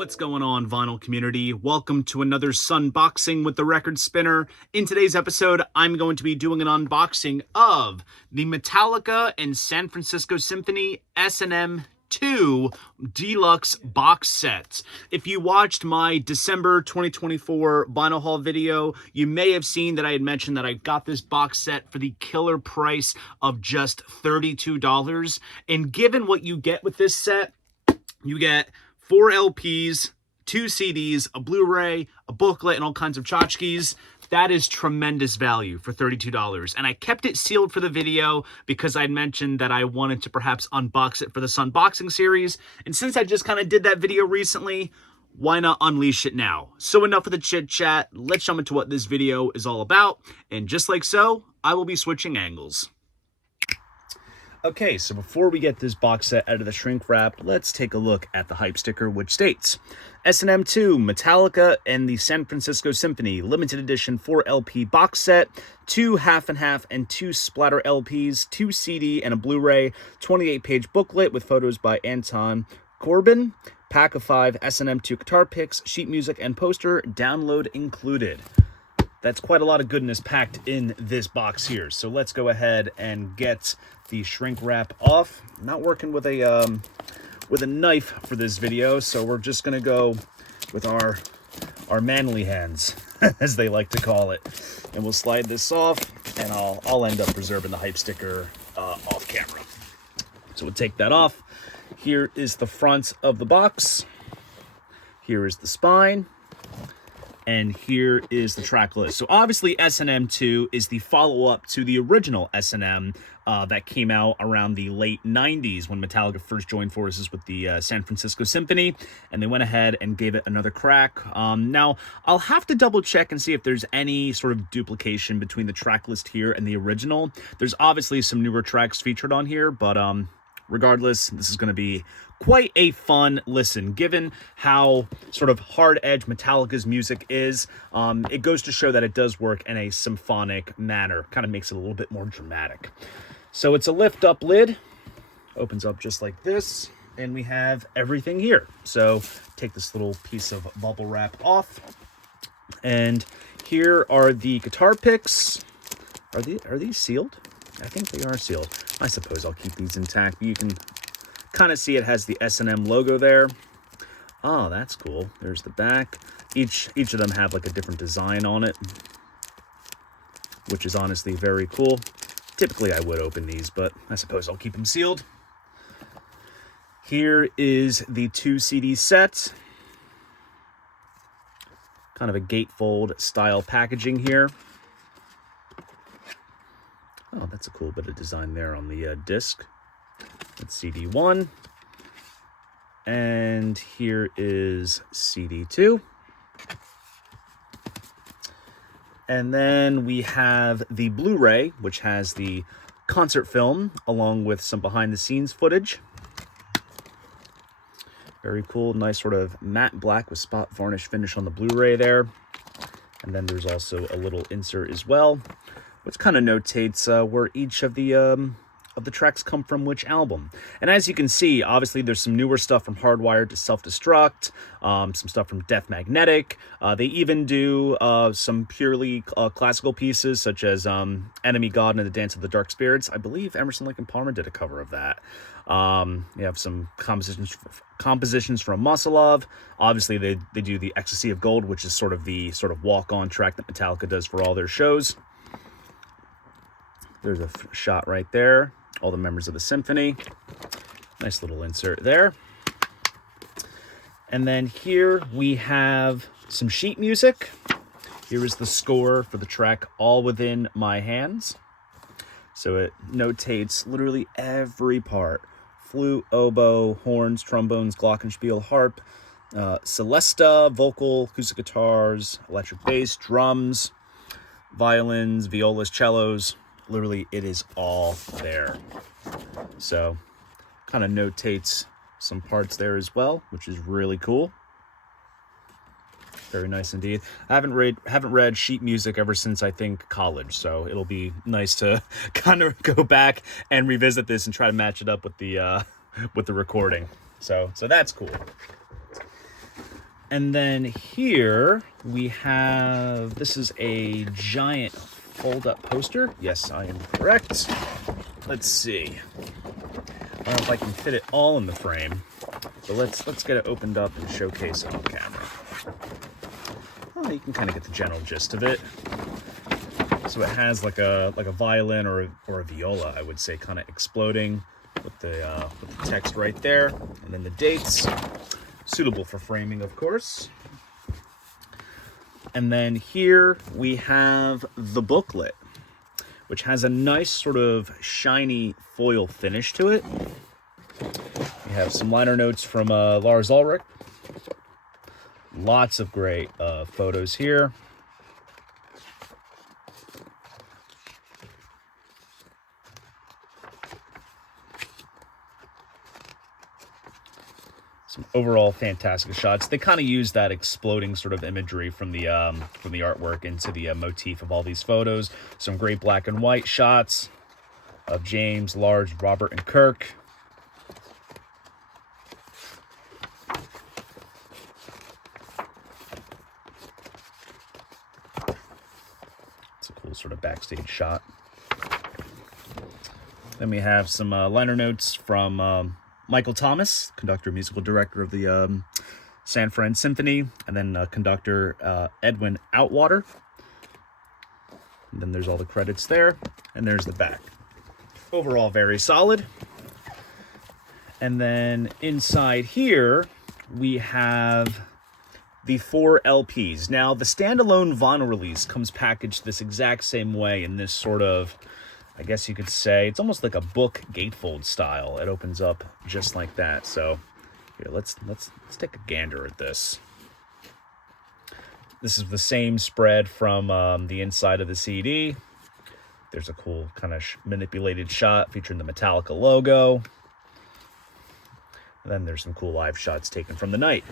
What's going on, vinyl community? Welcome to another Sunboxing with the Record Spinner. In today's episode, I'm going to be doing an unboxing of the Metallica and San Francisco Symphony S&M2 Deluxe box set. If you watched my December 2024 vinyl haul video, you may have seen that I had mentioned that I got this box set for the killer price of just $32. And given what you get with this set, you get 4 LPs, 2 CDs, a Blu-ray, a booklet, and all kinds of tchotchkes. That is tremendous value for $32. And I kept it sealed for the video because I mentioned that I wanted to perhaps unbox it for the Sunboxing series. And since I just kind of did that video recently, why not unleash it now? So enough of the chit chat. Let's jump into what this video is all about. And just like so, I will be switching angles. Okay, so before we get this box set out of the shrink wrap, let's take a look at the hype sticker, which states S&M2 Metallica and the San Francisco Symphony limited edition 4 LP box set, 2 half and half and 2 splatter LPs, 2 CD and a Blu-ray, 28-page booklet with photos by Anton Corbin, pack of 5 S&M2 guitar picks, sheet music and poster, download included. That's quite a lot of goodness packed in this box here. So let's go ahead and get the shrink wrap off. I'm not working with a knife for this video, so we're just gonna go with our manly hands, as they like to call it. And we'll slide this off, and I'll end up preserving the hype sticker off camera. So we'll take that off. Here is the front of the box. Here is the spine. And here is the track list. So obviously S&M2 is the follow-up to the original S&M that came out around the late 90s when Metallica first joined forces with the San Francisco Symphony, and they went ahead and gave it another crack. Now, I'll have to double check and see if there's any sort of duplication between the track list here and the original. There's obviously some newer tracks featured on here, but regardless, this is going to be quite a fun listen, given how sort of hard-edged Metallica's music is. It goes to show that it does work in a symphonic manner. Kind of makes it a little bit more dramatic. So it's a lift-up lid. Opens up just like this, and we have everything here. So take this little piece of bubble wrap off, and here are the guitar picks. Are these sealed? I think they are sealed. I suppose I'll keep these intact, but you can kind of see it has the S&M logo there. Oh, that's cool. There's the back. Each of them have like a different design on it, which is honestly very cool. Typically I would open these, but I suppose I'll keep them sealed. Here is the 2 CD set. Kind of a gatefold style packaging here. Oh, that's a cool bit of design there on the disc. That's CD1. And here is CD2. And then we have the Blu-ray, which has the concert film, along with some behind-the-scenes footage. Very cool, nice sort of matte black with spot varnish finish on the Blu-ray there. And then there's also a little insert as well, which kind of notates where each of the tracks come from which album. And as you can see, obviously there's some newer stuff from Hardwired to Self-Destruct, some stuff from Death Magnetic. They even do some purely classical pieces, such as Enemy God and the Dance of the Dark Spirits. I believe Emerson, Lake and Palmer did a cover of that. You have some compositions from Mussolov. Obviously, they do the Ecstasy of Gold, which is sort of the walk-on track that Metallica does for all their shows. There's a shot right there. All the members of the symphony. Nice little insert there. And then here we have some sheet music. Here is the score for the track All Within My Hands. So it notates literally every part. Flute, oboe, horns, trombones, glockenspiel, harp, celesta, vocal, acoustic guitars, electric bass, drums, violins, violas, cellos. Literally, it is all there. So, kind of notates some parts there as well, which is really cool. Very nice indeed. I haven't read sheet music ever since, I think, college, so it'll be nice to kind of go back and revisit this and try to match it up with the recording. So that's cool. And then here we have, this is a giant fold-up poster. Yes, I am correct. Let's see. I don't know if I can fit it all in the frame, but let's get it opened up and showcase it on camera. Well, you can kind of get the general gist of it. So it has like a violin or a viola, I would say, kind of exploding with the text right there, and then the dates, suitable for framing, of course. And then here we have the booklet, which has a nice sort of shiny foil finish to it. We have some liner notes from Lars Ulrich. Lots of great photos here. Some overall fantastic shots. They kind of use that exploding sort of imagery from the artwork into the motif of all these photos. Some great black and white shots of James, Lars, Robert, and Kirk. It's a cool sort of backstage shot. Then we have some liner notes from Michael Thomas, conductor, musical director of the San Fran Symphony, and then conductor Edwin Outwater. And then there's all the credits there, and there's the back. Overall, very solid. And then inside here, we have the 4 LPs. Now, the standalone vinyl release comes packaged this exact same way in this sort of, I guess you could say, it's almost like a book gatefold style. It opens up just like that. So here, let's take a gander at this. This is the same spread from the inside of the CD. There's a cool kind of manipulated shot featuring the Metallica logo. And then there's some cool live shots taken from the night.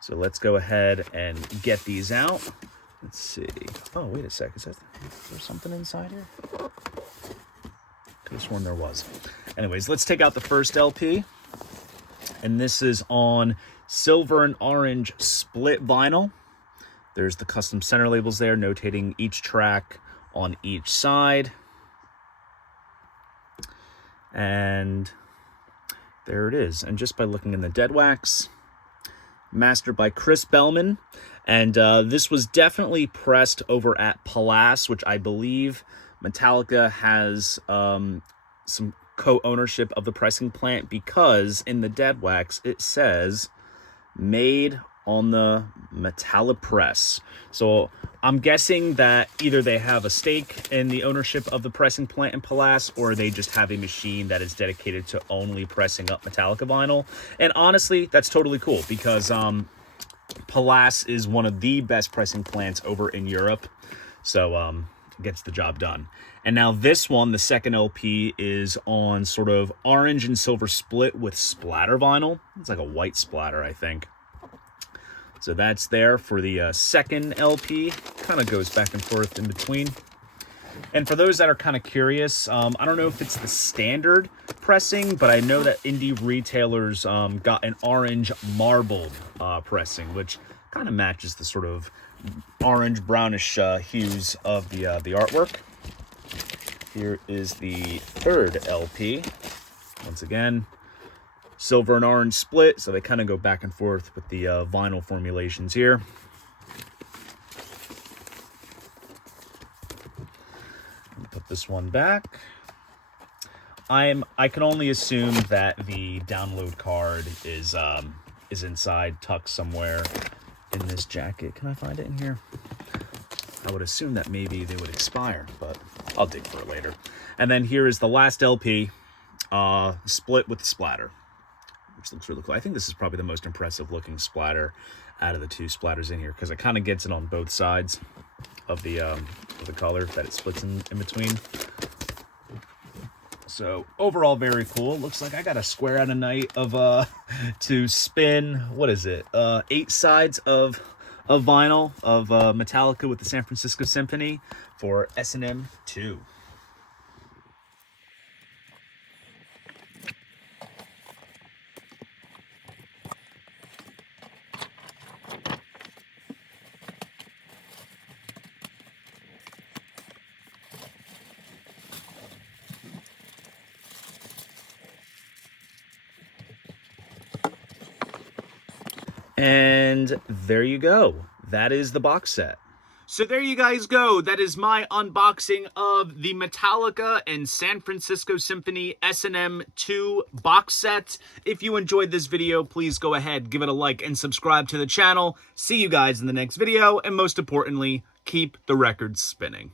So let's go ahead and get these out. Let's see. Oh, wait a sec. Is there something inside here? Could have sworn there was. Anyways, let's take out the first LP. And this is on silver and orange split vinyl. There's the custom center labels there, notating each track on each side. And there it is. And just by looking in the dead wax, mastered by Chris Bellman. And this was definitely pressed over at Palace, which I believe Metallica has some co-ownership of the pressing plant, because in the dead wax it says made on the Metallica press. So I'm guessing that either they have a stake in the ownership of the pressing plant in Palace, or they just have a machine that is dedicated to only pressing up Metallica vinyl. And honestly, that's totally cool, because Palace is one of the best pressing plants over in Europe. So gets the job done. And now this one, the second LP, is on sort of orange and silver split with splatter vinyl. It's like a white splatter, I think. So that's there for the second LP. Kind of goes back and forth in between. And for those that are kind of curious, I don't know if it's the standard pressing, but I know that indie retailers got an orange marbled pressing, which kind of matches the sort of orange brownish hues of the artwork. Here is the third LP. Once again, silver and orange split, so they kind of go back and forth with the vinyl formulations here. Put this one back. I can only assume that the download card is inside, tucked somewhere in this jacket. Can I find it in here? I would assume that maybe they would expire, but I'll dig for it later. And then here is the last LP, split with splatter, which looks really cool. I think this is probably the most impressive looking splatter out of the two splatters in here, because it kind of gets it on both sides of the color that it splits in between. So overall, very cool. Looks like I got a square out of night of to spin. What is it? 8 sides of vinyl of Metallica with the San Francisco Symphony for S&M2. And there you go. That is the box set. So there you guys go. That is my unboxing of the Metallica and San Francisco Symphony S&M2 box set. If you enjoyed this video, please go ahead, give it a like, and subscribe to the channel. See you guys in the next video, and most importantly, keep the records spinning.